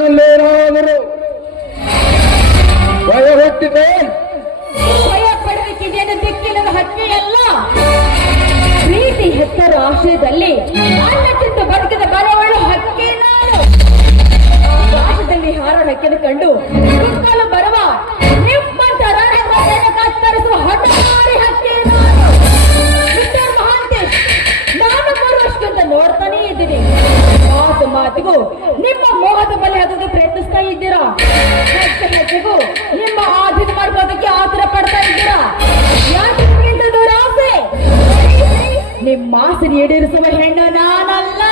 ನಲ್ಲೇನಾದರೂ ಭಯ ಹುಟ್ಟಿದೆ. ಭಯ ಪಡಬೇಕಿದೇನು ದಿಕ್ಕಿಲ್ಲದ ಹಕ್ಕಿಯಲ್ಲ. ಪ್ರೀತಿ ಹೆಸರು ಆಶ್ರಯದಲ್ಲಿ ಅನ್ನ ತಿಂದು ಬದುಕಿದ ಬಲವಳ್ಳ ಹಕ್ಕಿ ನಾನು. ಆಕಾಶದಲ್ಲಿ ಹಾರಾಡ ಹಕ್ಕಿನ ಕಂಡು ಕುಕ್ಕಲು ಬರುವ ನಿಮ್ಮಂತ ಕತ್ತರಿಸುವ ಹಠಮಾರಿ ಹಕ್ಕಿ ನಾನು. ಮಿಸ್ಟರ್ ಮಹಾಂತೇಶ್, ನಾನು ಬರುವಷ್ಟಂತ ನೋಡ್ತಾನೇ ಇದ್ದೀನಿ. ಮಾತು ಮಾತಿಗೂ ನಿಮ್ಮ ಮೋಹದ ಬಲೆ ಹತ್ತೋದು ಪ್ರಯತ್ನಿಸ್ತಾ ಇದ್ದೀರಾ. ಹೆಜ್ಜೆ ಹೆಜ್ಜೆಗೂ ನಿಮ್ಮ ಆಧೀನ ಮಾಡ್ಕೋದಕ್ಕೆ ಆತುರ ಪಡ್ತಾ ಇದ್ದೀರಾ. ಯಾಕೆ ನಿಮ್ಗಿಂತ ದೂರ ಆಸೆ? ನಿಮ್ಮ ಆಸೆ ಈಡೇರಿಸುವ ಹೆಣ್ಣು ನಾನಲ್ಲ.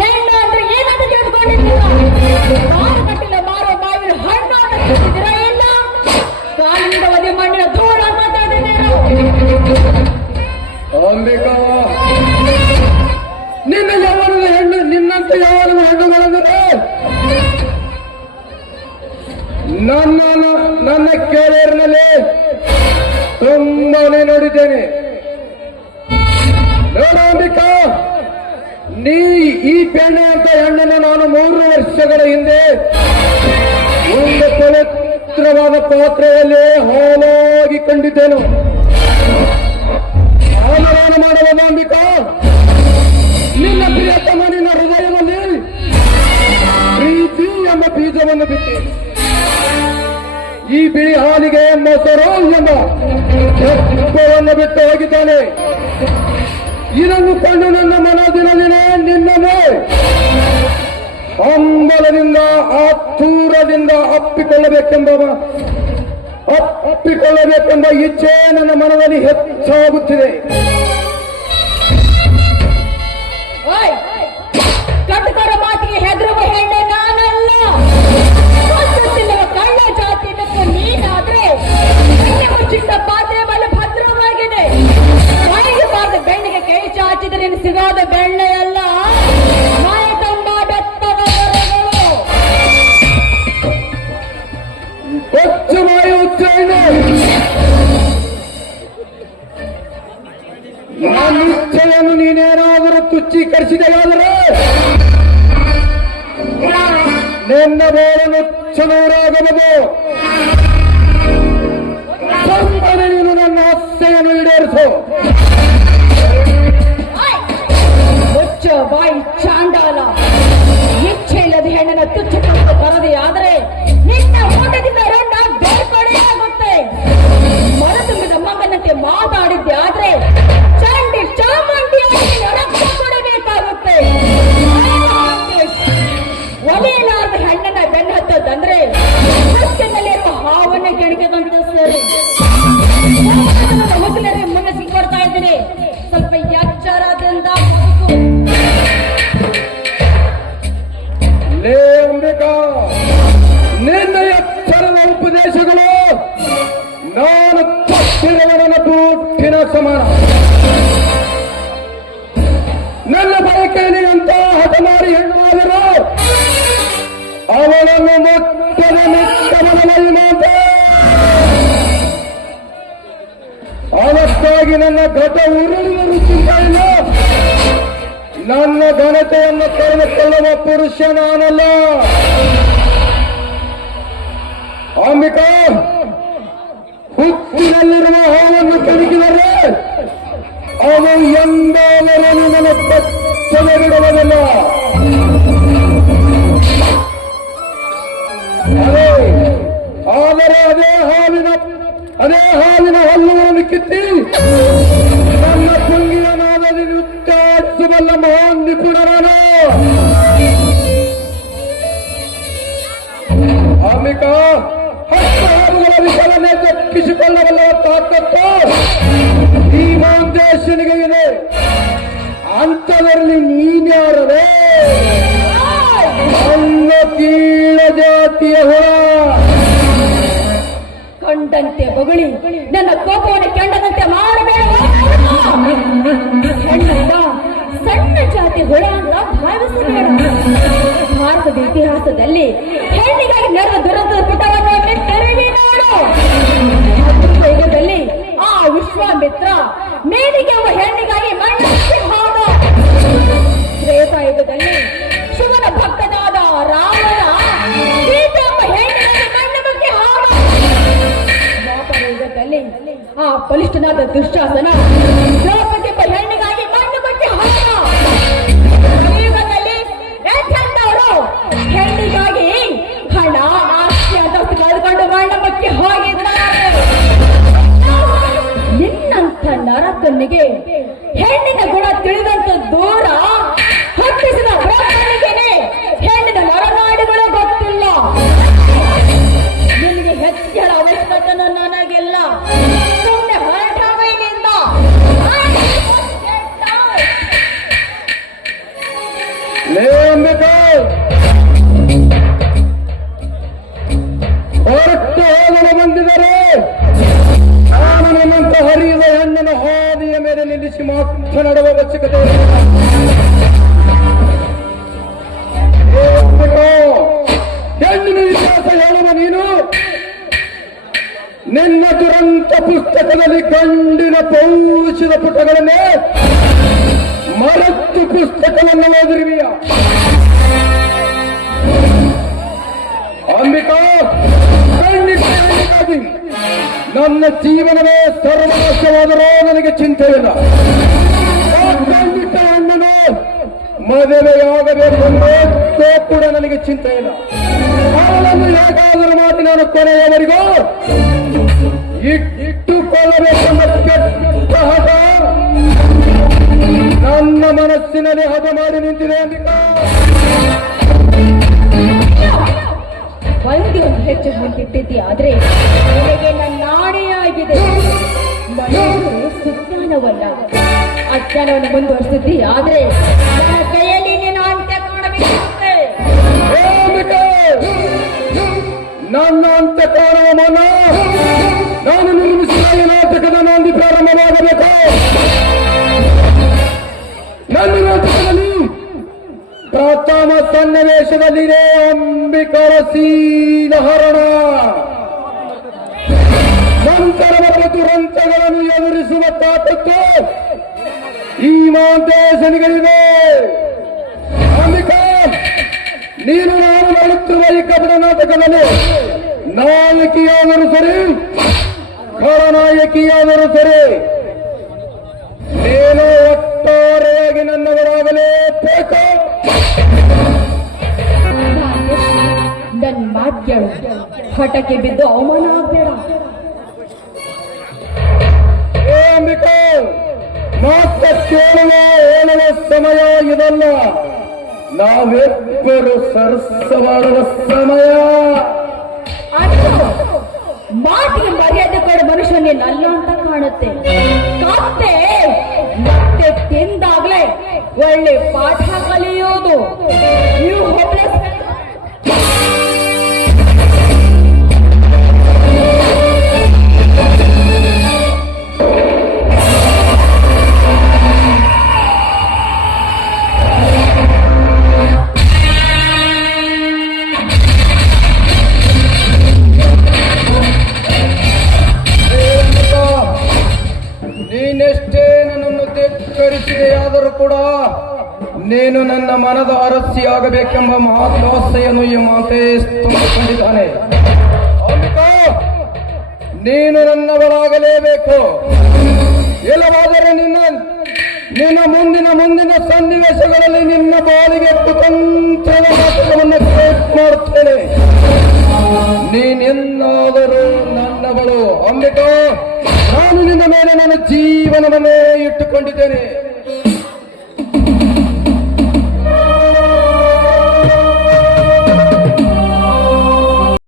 ಹೆಣ್ಣು ಅಂದ್ರೆ ಏನಂತ ತಿಳ್ಕೊಂಡಿದ್ದೀರಾ? ಮಾರುಕಟ್ಟೆಲ್ಲ ಮಾರೋ ಮಾವಿನ ಹಣ್ಣು ಅಂತ ತಿಳ್ತಿದ್ದೀರಾ? ಇಲ್ಲ, ಕಾಲಿನಿಂದ ಒದೆ ಮಣ್ಣಿನ ಧೂಳ ಅಂತ ತಿಳಿದಿದ್ದೀರಾ? ಅಂಬಿಕಾ, ನಿನ್ನ ಯಾವನ ಹೆಣ್ಣು ನಿನ್ನಂತ ಯಾವನ ಹೆಣ್ಣುಗಳಂದ್ರೆ ನನ್ನ ಕೆರಿಯರ್ನಲ್ಲಿ ತುಂಬಾನೇ ನೋಡಿದ್ದೇನೆ. ನೋಡ ಅಂಬಿಕಾ, ನೀ ಈ ಪೆಣ್ಣೆ ಅಂತ ಹೆಣ್ಣನ್ನು ನಾನು 3 ವರ್ಷಗಳ ಹಿಂದೆ ಒಂದು ಪವಿತ್ರವಾದ ಪಾತ್ರೆಯಲ್ಲಿ ಹಾಲಾಗಿ ಕಂಡಿದ್ದೇನು. ಆಮರಣ ಮಾಡಬಹುದು ಅಂಬಿಕಾ. ನಿನ್ನ ಪ್ರಿಯತಮ ನಿನ್ನ ಹೃದಯದಲ್ಲಿ ಪ್ರೀತಿ ಎಂಬ ಬೀಜವನ್ನು ಬಿತ್ತಿ ಈ ಬಿಳಿ ಹಾಲಿಗೆ ಮೊಸರು ಎಂಬ ಹೆಪ್ಪವನ್ನು ಬಿಟ್ಟು ಹೋಗಿದ್ದಾನೆ. ಇದನ್ನು ಕಂಡು ನನ್ನ ಮನದಿನಲ್ಲಿನೇ ನಿನ್ನನ್ನು ಹಂಬಲದಿಂದ ಆತುರದಿಂದ ಅಪ್ಪಿಕೊಳ್ಳಬೇಕೆಂಬ ಇಚ್ಛೆ ನನ್ನ ಮನದಲ್ಲಿ ಹೆಚ್ಚಾಗುತ್ತಿದೆ. ಕಟುಕರ ಮಾತಿಗೆ ಹೆದರುವ ಹೆಣ್ಣೆ ನಾನಲ್ಲ. ಕಳ್ಳ ಜಾತಿ ನೀನಾದ್ರೆ ಚಿಕ್ಕ ಪಾತ್ರೆ ಮೇಲೆ ಭದ್ರವಾಗಿದೆ. ಮೈಗೆ ಬಾರದ ಬೆಣ್ಣಿಗೆ ಕೈ ಚಾಚಿದ್ರೆ ನೀನು ಸಿಗೋದ ಬೆಣ್ಣೆಯಲ್ಲ, ಮೈ ತುಂಬ ಬೆತ್ತಗಳು. ಹೆಚ್ಚು ಮಾಯ ಉಚ್ಚರಣೆ ನನ್ನ ಇಚ್ಛೆಯನ್ನು ನೀನೇನಾದರೂ ತುಚ್ಛೀಕರಿಸಿದೆಯಾದರೆ ನಿನ್ನ ಬೋಳನ್ನು ಚಲೋರಾಗಬಹುದು. ಸಂಬಂಧ ನೀನು ನನ್ನ ಆಸೆಯನ್ನು ಈಡೇರಿಸು. ಮುಚ್ಚ ಬಾಯಿ ಚಾಂಡಾಲ. ಇಚ್ಛೆ ಇಲ್ಲದ ಹೆಣ್ಣನ ತುಚ್ಛಪಡಿಸಿ ಬರದೆ ಆದರೆ ನಿನ್ನ ಓಟದಿಂದ ರಂಡ ಬೇರ್ಪಡೆಯಾಗುತ್ತೆ. ಮನ ತುಂಬಿದ ಮಗನಂತೆ ಮಾತಾಡಿದ್ದೆ ಆದ್ರೆ ಚಾಂಡಿ ಚಾಮುಂಡಿಯಾಗಿ ರಕ್ತ ಕೊಡಬೇಕಾಗುತ್ತೆ. ಒಲೆಯಲಾದ ಹೆಣ್ಣನ ಬೆನ್ನ ಹತ್ತದಂದ್ರೆ ಸಸ್ಯದಲ್ಲಿರುವ ಹಾವನ್ನೇ ಕೆಣಕದಂತ ಸರಿ. ಮುಸಲರಿಗೆ ಮುನ್ನೆಸಿ ಕೊಡ್ತಾ ಇದ್ದೀನಿ, ಸ್ವಲ್ಪ ಎಚ್ಚರದಿಂದ ಲೇ ಅಂಬಿಕಾ, ನಿನ್ನ ಎಚ್ಚರದ ಉಪದೇಶಗಳು ನಾನು ತಪ್ಪಿರುವವನ ಬೂಟಿನ ಸಮಾನ. ನನ್ನ ಬಯಕೆಯಲ್ಲಿ ಅಂತ ಹಠಮಾರಿ ಹೆಣ್ಣಾದರೂ ಅವಳನ್ನು ಮೊತ್ತದ ಮೆಟ್ಟಬದಲಾಯಿನಂತೆ. ಅದಕ್ಕಾಗಿ ನನ್ನ ಘಟ ಉರುಳಿದರೂ ಚಿಂತೆ ಇಲ್ಲ. ನನ್ನ ಘನತೆಯನ್ನು ಕಳೆದುಕೊಳ್ಳುವ ಪುರುಷ ನಾನಲ್ಲ. ಅಂಬಿಕಾ, ಹುಟ್ಟಿನಲ್ಲಿರುವ ಹಾವನ್ನು ಕೆಣಕಿದರೆ ಅದು ಎಂದಾದರೂ ನನ್ನ ತಪ್ಪದೆ ಬಿಡುವುದಿಲ್ಲ. ಆದರೆ ಅದೇ ಹಾವಿನ ಹಲ್ಲುಗಳನ್ನು ಕಿತ್ತಿ ನನ್ನ ಪುಂಗಿಯ ನಾದದಲ್ಲಿ ಉಚ್ಚಾರಿಸಬಲ್ಲ ಮಹಾನ್ ನಿಪುಣರನು. ಅಂಬಿಕಾ, ಹಾವುಗಳ ವಿಷಯನ್ನೇ ತಪ್ಪಿಸಿಕೊಳ್ಳಬಲ್ಲ ತಾಕತ್ತು ಈ ಮಹಾಂತೇಶನಿಗೆ ಇದೆ. ಅಂಥದರಲ್ಲಿ ನೀನ್ಯಾರವೇ? ಅಲ್ಲ ಕೀಳ ಜಾತಿಯ ಹೊರ ಕಂಡಂತೆ ಬೊಗಳಿ ನನ್ನ ಕೋಪವನ್ನು ಕೆಂಡದಂತೆ ಮಾಡಬೇಡ. ಸಣ್ಣ ಜಾತಿ ಹುಳ ಅಂತ ಭಾವಿಸಬೇಡ. ಭಾರತದ ಇತಿಹಾಸದಲ್ಲಿ ಹೆಣ್ಣಿಗಾಗಿ ನಡೆದ ದುರಂತದ ಪುಟವನ್ನು ತೆರಳಿ ನೋಡು. ಯುಗದಲ್ಲಿ ಆ ವಿಶ್ವಾಮಿತ್ರ ಮೇಲಿಗೆ ಹೆಣ್ಣಿಗಾಗಿ ಮಣ್ಣಿ ಹೋದ. ತ್ರೇತಾಯುಗದಲ್ಲಿ ಶಿವನ ಭಕ್ತನಾದ ರಾಮನ ಕಲಿಯುಗದಲ್ಲಿ ಆ ಬಲಿಷ್ಠನಾದ ದುಶ್ಯಾಸನ ದ್ರೌಪದಿ ಎಂಬ ಹೆಣ್ಣಿಗಾಗಿ ಮಣ್ಣು ಬಟ್ಟಿ ಹೊಡೆದ. ಕಲಿಯುಗದಲ್ಲಿ ಎಂಥವರು ಹೆಣ್ಣಿಗಾಗಿ ಹಣ ಆಸ್ತಿ ಅಂತಸ್ತು ಕಳೆದುಕೊಂಡು ಮಣ್ಣು ಬಟ್ಟಿ ಹೋಗಿದ್ದಾರೆ. ನಿನ್ನಂಥ ನರಕನ್ನಿಗೆ ಹೆಣ್ಣಿನ ಗುಣ ತಿಳಿದಂತ ದೂರ ಹುಟ್ಟಿಸಿದ ಬ್ರಾಹ್ಮಣಿಗೆನೆ ಹೆಣ್ಣಿನ ನರನಾಡಿಗಳು ಗೊತ್ತಿಲ್ಲ. ನಿನಗೆ ಹೆಚ್ಚಳ ಅವಶ್ಯಕತೆಯನ್ನು ನನಗೆಲ್ಲ. ಸುಮ್ಮನೆ ಹೊರಟಾವ ಇಲ್ಲಿಂದ. ಲೇ ಅಂಬಿಕಾ, ಹೊರಟ್ಟು ಹೋಗಲು ಬಂದಿದ್ದಾರೆ. ನಾನು ನಿನ್ನಂತ ಹರಿಯುವ ಹೆಣ್ಣನ್ನು ಹಾದಿಯ ಮೇಲೆ ನಿಲ್ಲಿಸಿ ಮಾತನಾಡುವ ಅವಶ್ಯಕತೆ ಇಲ್ಲ. ಲೇ ಅಂಬಿಕಾ, ಹೆಣ್ಣಿನ ಇತಿಹಾಸ ಹೇಳುವ ನೀನು ನಿನ್ನ ದುರಂತ ಪುಸ್ತಕದಲ್ಲಿ ಗಂಡಿನ ಪೌರುಷದ ಪುಟಗಳನ್ನೇ ಮರೆತು ಪುಸ್ತಕವನ್ನು ಓದಿರುವಿಯ. ಅಂಬಿಕಾ, ಖಂಡಿತವಾಗಿ ನನ್ನ ಜೀವನವೇ ಸರ್ವನಾಶವಾದರೂ ನನಗೆ ಚಿಂತೆ ಇಲ್ಲ. ಖಂಡಿತ ಹೆಣ್ಣನು ಮದುವೆಯಾಗಬೇಕೆಂದು ಕೂಡ ನನಗೆ ಚಿಂತೆ ಇಲ್ಲ. ಅವಳನ್ನು ಹೇಗಾದರೂ ಮಾಡಿ ನಾನು ಕೊನೆಯವರೆಗೂ ಇಟ್ಟುಕೊಳ್ಳಬೇಕೆಂಬ ಕೆಟ್ಟ ಹಠ ನನ್ನ ಮನಸ್ಸಿನಲ್ಲಿ ಹದ ಮಾಡಿ ನಿಂತಿದೆ. ಅಂಬಿಕಾ, ಒಂದು ಹೆಚ್ಚು ಹಾಕಿಟ್ಟಿದ್ದಿ ಆದ್ರೆ ನಿನಗೆ ನನ್ನ ನಾಡಿಯಾಗಿದೆ. ಮನೆಯವರು ಸುಜ್ಞಾನವಲ್ಲ, ಅಜ್ಞಾನವನ್ನು ಮುಂದುವರಿಸಿದ್ದಿ ಆದ್ರೆ ನನ್ನ ಕೈಯಲ್ಲಿ ನಿನ್ನ ಅಂತ್ಯ ಕಾಣಬೇಕಾಗುತ್ತೆ. ನನ್ನ ಅಂತ್ಯ ಕಾಣುವ ಮನ ನಾನು ನಿರ್ಮಿಸಿದ ಈ ನಾಟಕದ ನಾಂದಿ ಪ್ರಾರಂಭವಾಗಬೇಕು. ನನ್ನ ನಾಟಕದಲ್ಲಿ ಪ್ರಥಮ ಸನ್ನಿವೇಶದಲ್ಲಿದೆ ಅಂಬಿಕರ ಶೀಲಹರಣ. ನಂತರ ಬರುವ ದುರಂತಗಳನ್ನು ಎದುರಿಸುವ ತಾಕತ್ತು ಈ ಮಾಂತೇಶನಿಗಳಿವೆ. ಅಂಬಿಕಾ, ನೀನು ನಾನು ಮಾಡುತ್ತಿರುವ ಈ ಕಪಟ ನಾಟಕದಲ್ಲಿ ನಾಯಕಿಯಾದರೂ ಸರಿ, ಖಳನಾಯಕಿಯಾದರೂ ಸರಿ, ನೀನು ಒಟ್ಟಾರೆಯಾಗಿ ನನ್ನವರಾಗಲೇಬೇಕು. ನನ್ನ ಮಾತ್ಯಳು ಹಠಕ್ಕೆ ಬಿದ್ದು ಅವಮಾನ ಆಗ್ಬೇಡ. ಏ ಅಂಬಿಕಾ, ಮಾತ್ರ ಕೇಳುವ ಹೇಳುವ ಸಮಯ ಇದಲ್ಲ, ನಾವಿಬ್ಬರು ಸರಸವಾಡುವ ಸಮಯ. ಮಾತಿಗೆ ಮರ್ಯಾದೆ ಕೊಡ ಮನುಷ್ಯ ನೀನಲ್ಲ ಅಂತ ಕಾಣುತ್ತೆ. ಕತ್ತೆ ಮತ್ತೆ ತಿಂದಾಗ್ಲೇ ಒಳ್ಳೆ ಪಾಠ ಕಲಿಯೋದು. ನೀವು ಹೋಪ್ಲೆಸ್. ನೀನೆಷ್ಟೇ ನನ್ನನ್ನು ಧಿಕ್ಕರಿಸಿದೆಯಾದರೂ ಕೂಡ ನೀನು ನನ್ನ ಮನದ ಅರಸಿಯಾಗಬೇಕೆಂಬ ಮಹತ್ವಾಸೆಯನ್ನು ಈ ಮಾತೇಶ್ ತುಂಬಿಕೊಂಡಿದ್ದಾನೆ. ಅಂಬಿಕಾ, ನೀನು ನನ್ನವಳಾಗಲೇಬೇಕು. ಇಲ್ಲವಾದರೆ ನಿನ್ನ ಮುಂದಿನ ಸನ್ನಿವೇಶಗಳಲ್ಲಿ ನಿನ್ನ ಬಾಳಿಗೆ ಕುತಂತ್ರದ ನಾಟಕವನ್ನು ಕ್ರಿಯೇಟ್ ಮಾಡುತ್ತೇನೆ. ನೀನೆನ್ನಾದರೂ ನನ್ನವಳು. ಅಂಬಿಕಾ, ನಾನು ನಿನ್ನ ಮೇಲೆ ನನ್ನ ಜೀವನವನ್ನೇ ಇಟ್ಟುಕೊಂಡಿದ್ದೇನೆ.